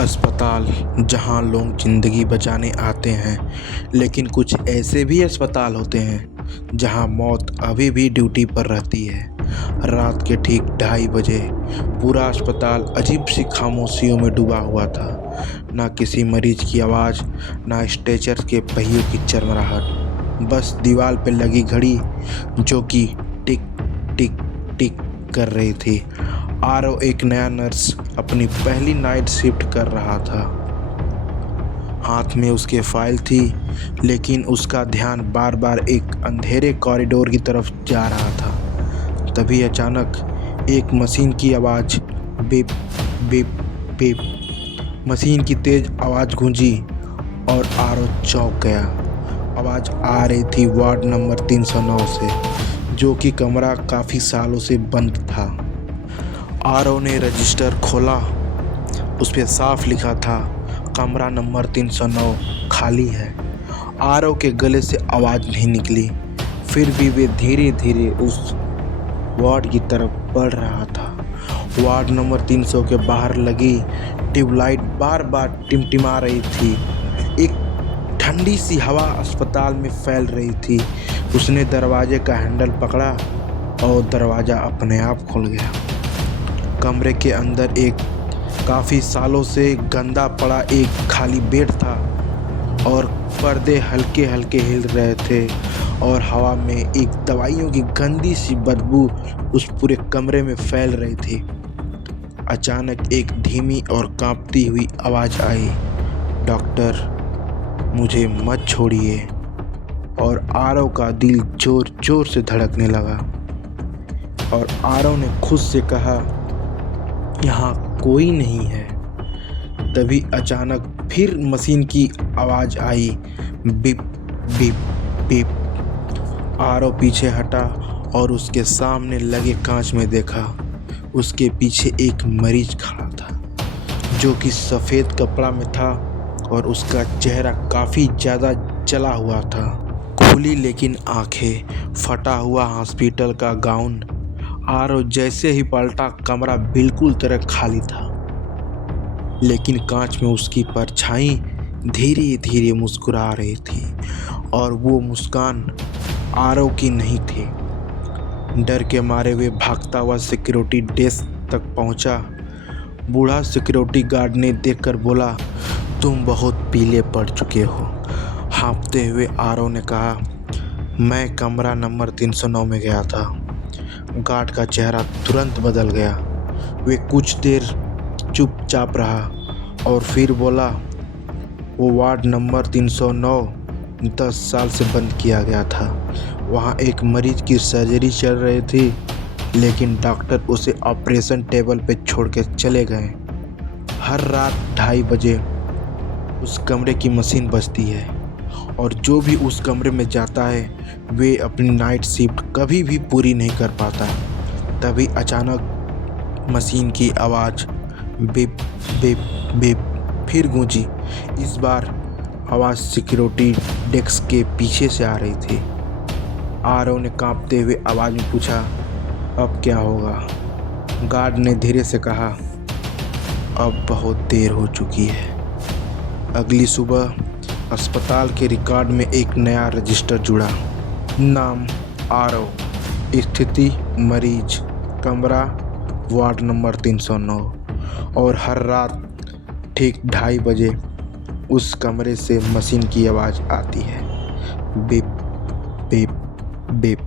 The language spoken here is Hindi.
अस्पताल जहां लोग ज़िंदगी बचाने आते हैं, लेकिन कुछ ऐसे भी अस्पताल होते हैं जहां मौत अभी भी ड्यूटी पर रहती है। रात के ठीक 2:30 बजे पूरा अस्पताल अजीब सी खामोशियों में डूबा हुआ था। ना किसी मरीज की आवाज़, ना स्ट्रेचर के पहियों की चरमराहट, बस दीवार पे लगी घड़ी जो कि टिक टिक टिक कर रही थी। आरव एक नया नर्स अपनी पहली नाइट शिफ्ट कर रहा था। हाथ में उसके फाइल थी, लेकिन उसका ध्यान बार बार एक अंधेरे कॉरिडोर की तरफ जा रहा था। तभी अचानक एक मशीन की आवाज़, बिप बिप बिप। मशीन की तेज आवाज़ गूंजी और आरव चौंक गया। आवाज़ आ रही थी वार्ड नंबर 309 से, जो कि कमरा काफ़ी सालों से बंद था। आरव ने रजिस्टर खोला। उस पर साफ लिखा था, कमरा नंबर 309 खाली है। आरव के गले से आवाज़ नहीं निकली, फिर भी वे धीरे धीरे उस वार्ड की तरफ बढ़ रहा था। वार्ड नंबर 300 के बाहर लगी ट्यूबलाइट बार बार टिमटिमा रही थी। एक ठंडी सी हवा अस्पताल में फैल रही थी। उसने दरवाजे का हैंडल पकड़ा और दरवाज़ा अपने आप खुल गया। कमरे के अंदर एक काफ़ी सालों से गंदा पड़ा एक खाली बेड था और पर्दे हल्के हल्के हिल रहे थे और हवा में एक दवाइयों की गंदी सी बदबू उस पूरे कमरे में फैल रही थी। अचानक एक धीमी और कांपती हुई आवाज़ आई, डॉक्टर, मुझे मत छोड़िए। और आरव का दिल जोर जोर से धड़कने लगा और आरव ने खुद से कहा, यहाँ कोई नहीं है। तभी अचानक फिर मशीन की आवाज़ आई, बिप बिप बिप। आरव पीछे हटा और उसके सामने लगे कांच में देखा। उसके पीछे एक मरीज खड़ा था, जो कि सफ़ेद कपड़ा में था और उसका चेहरा काफ़ी ज़्यादा जला हुआ था। खुली लेकिन आंखें, फटा हुआ हॉस्पिटल का गाउन। आरव जैसे ही पलटा, कमरा बिल्कुल तरह खाली था, लेकिन कांच में उसकी परछाई धीरे धीरे मुस्कुरा रही थी और वो मुस्कान आरव की नहीं थी। डर के मारे वे भागता हुआ सिक्योरिटी डेस्क तक पहुंचा। बूढ़ा सिक्योरिटी गार्ड ने देखकर बोला, तुम बहुत पीले पड़ चुके हो। हाँफते हुए आरव ने कहा, मैं कमरा नंबर 309 में गया था। गार्ड का चेहरा तुरंत बदल गया। वे कुछ देर चुपचाप रहा और फिर बोला, वो वार्ड नंबर 309 10 साल से बंद किया गया था। वहाँ एक मरीज की सर्जरी चल रही थी, लेकिन डॉक्टर उसे ऑपरेशन टेबल पे छोड़ के चले गए। हर रात 2:30 बजे उस कमरे की मशीन बजती है और जो भी उस कमरे में जाता है वे अपनी नाइट शिफ्ट कभी भी पूरी नहीं कर पाता। तभी अचानक मशीन की आवाज़, बिप बिप बिप, फिर गूंजी। इस बार आवाज़ सिक्योरिटी डेस्क के पीछे से आ रही थी। आरव ने कांपते हुए आवाज़ में पूछा, अब क्या होगा? गार्ड ने धीरे से कहा, अब बहुत देर हो चुकी है। अगली सुबह अस्पताल के रिकॉर्ड में एक नया रजिस्टर जुड़ा। नाम आरव, स्थिति मरीज, कमरा वार्ड नंबर 309 और हर रात ठीक 2:30 बजे उस कमरे से मशीन की आवाज़ आती है, बिप बिप बिप।